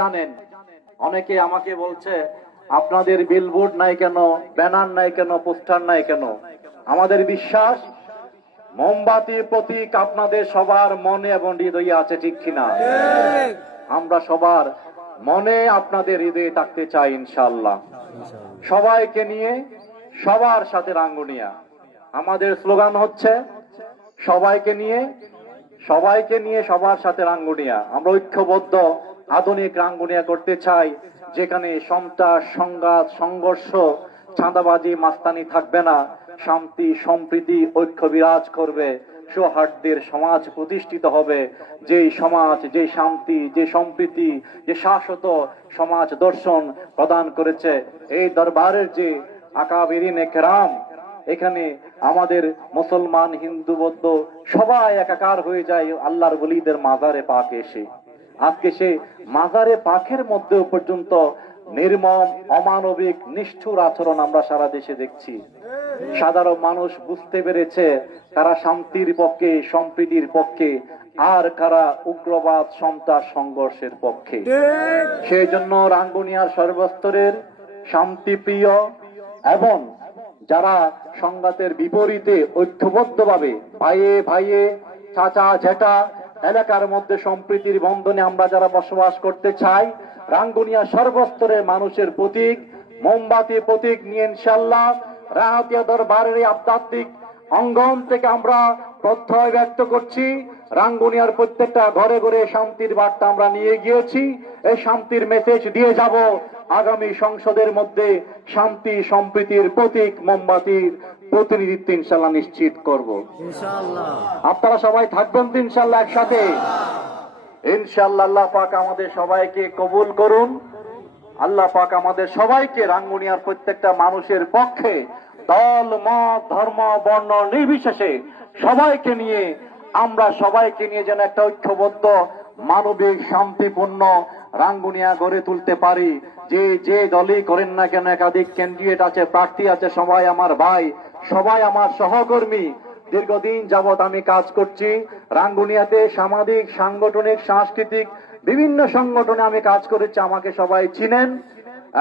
জানেন। অনেকে আমাকে বলছে আপনাদের বিলবোর্ড নাই কেন, ব্যানার নাই কেন, পোস্টার নাই কেন। আমাদের বিশ্বাস মোমবাতি প্রতীক আপনাদের সবার মনে এবং হৃদয়ে আছে, ঠিক কিনা? আমরা সবার মনে আপনাদের হৃদয়ে থাকতে চাই ইনশাআল্লাহ। সবাইকে নিয়ে সবার সাথে রাঙ্গুনিয়া। আমাদের স্লোগান হচ্ছে সবাইকে নিয়ে সবার সাথে রাঙ্গুনিয়া। আমরা ঐক্যবদ্ধ আধুনিক রাঙ্গুনিয়া করতে চাই, যেখানে সন্ত্রাস, সংঘাত, সংঘর্ষ, চাঁদাবাজি, মাস্তানি থাকবে না। শান্তি, সম্প্রীতি, ঐক্য বিরাজ করবে। সৌহার্দ্যের সমাজ প্রতিষ্ঠিত হবে। যেই সমাজ, যে শান্তি, যে সম্প্রীতি, যে শাশ্বত সমাজ দর্শন প্রদান করেছে এই দরবারের যে আকাবিরিনে কেরাম, এখানে আমাদের মুসলমান, হিন্দু, বৌদ্ধ সবাই একাকার হয়ে যায় আল্লাহর ওলিদের মাজারে পাক এসে। আজকে সে মাজারে পাকের মধ্যে পর্যন্ত নির্মম, অমানবিক, নিষ্ঠুর আচরণ আমরা সারা দেশে দেখছি। সাধারণ মানুষ বুঝতে পেরেছে কারা শান্তির পক্ষে, সম্প্রীতির পক্ষে, আর কারা উগ্রবাদ, সন্ত্রাস, সংঘর্ষের পক্ষে। সেই জন্য রাঙ্গুনিয়ার সর্বস্তরের শান্তিপ্রিয় এবং যারা সংঘাতের বিপরীতে ঐক্যবদ্ধভাবে ভাইয়ে ভাইয়ে, চাচা জেঠা, এলাকার মধ্যে সম্প্রীতির বন্ধনে আমরা যারা বসবাস করতে চাই, রাঙ্গুনিয়া সর্বস্তরের মানুষের প্রতীক মোমবাতি প্রতীক নিয়ে ইনশাআল্লাহ রাহাতিয়া দরবারের আধ্যাত্মিক অঙ্গন থেকে আমরা প্রত্যয় ব্যক্ত করছি। রাঙ্গুনিয়ার প্রত্যেকটা ঘরে ঘরে শান্তির বার্তা আমরা নিয়ে গিয়েছি। এই শান্তির মেসেজ দিয়ে যাব আগামী সংসদের মধ্যে। শান্তি, সম্প্রীতির প্রতীক মোমবাতির প্রতিনিধিত্ব ইনশাআল্লাহ নিশ্চিত করব ইনশাআল্লাহ। আপনারা সবাই থাকবেন তো ইনশাআল্লাহ একসাথে? ইনশাআল্লাহ। আল্লাহ পাক আমাদের সবাইকে কবুল করুন। আল্লাহ পাক আমাদের সবাইকে রাঙ্গুনিয়ার প্রত্যেকটা মানুষের পক্ষে দল, মত, ধর্ম, বর্ণ নির্বিশেষে সবাইকে নিয়ে যেন একটা ঐক্যবদ্ধ, মানবিক, শান্তিপূর্ণ রাঙ্গুনিয়া গড়ে তুলতে পারি। যে দলই করেন না কেন, একাধিক ক্যান্ডিডেট আছে, প্রার্থী আছে, সবাই আমার ভাই, সবাই আমার সহকর্মী। দীর্ঘদিন যাবৎ আমি কাজ করছি রাঙ্গুনিয়াতে, সামাজিক, সাংগঠনিক, সাংস্কৃতিক বিভিন্ন সংগঠনে আমি কাজ করেছি। আমাকে সবাই চিনেন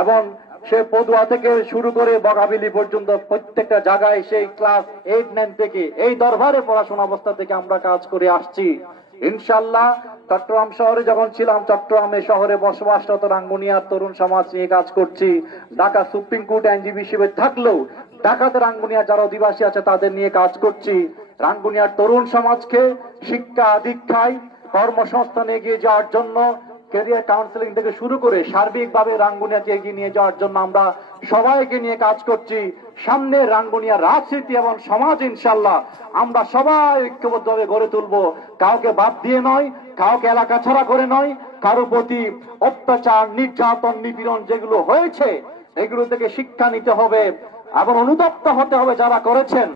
এবং সে পদুয়া থেকে শুরু করে বগাবিলি পর্যন্ত প্রত্যেকটা জায়গায় সেই ক্লাস 8, 9 থেকে এই দরবারে পড়াশোনা অবস্থা থেকে আমরা কাজ করে আসছি ইনশাআল্লাহ। চট্টগ্রাম শহরে যখন ছিলাম, চট্টগ্রামে শহরে বসবাসরত রাঙ্গুনিয়ার তরুণ সমাজ নিয়ে কাজ করছি। ঢাকা সুপ্রিম কোর্ট আইনজীবী হিসেবে থাকলেও ঢাকাতে রাঙ্গুনিয়া যারা অধিবাসী আছে তাদের নিয়ে কাজ করছি। রাঙ্গুনিয়ার তরুণ সমাজকে শিক্ষা, দীক্ষায়, কর্মসংস্থানে এগিয়ে যাওয়ার জন্য, ক্যারিয়ার কাউন্সেলিং থেকে শুরু করে সার্বিকভাবে রাঙ্গুনিয়াকে এগিয়ে নিয়ে যাওয়ার জন্য আমরা সবাইকে নিয়ে কাজ করছি। সামনে রাঙ্গুনিয়ার রাজনীতি এবং সমাজ ইনশাআল্লাহ আমরা সবাই ঐক্যবদ্ধভাবে গড়ে তুলবো। কাউকে বাদ দিয়ে নয়, কাউকে এলাকা ছাড়া করে নয়। কারো প্রতি অত্যাচার, নির্যাতন, নিপীড়ন যেগুলো হয়েছে এগুলো থেকে শিক্ষা নিতে হবে এবং অনুতপ্ত হতে হবে যারা করেছেন।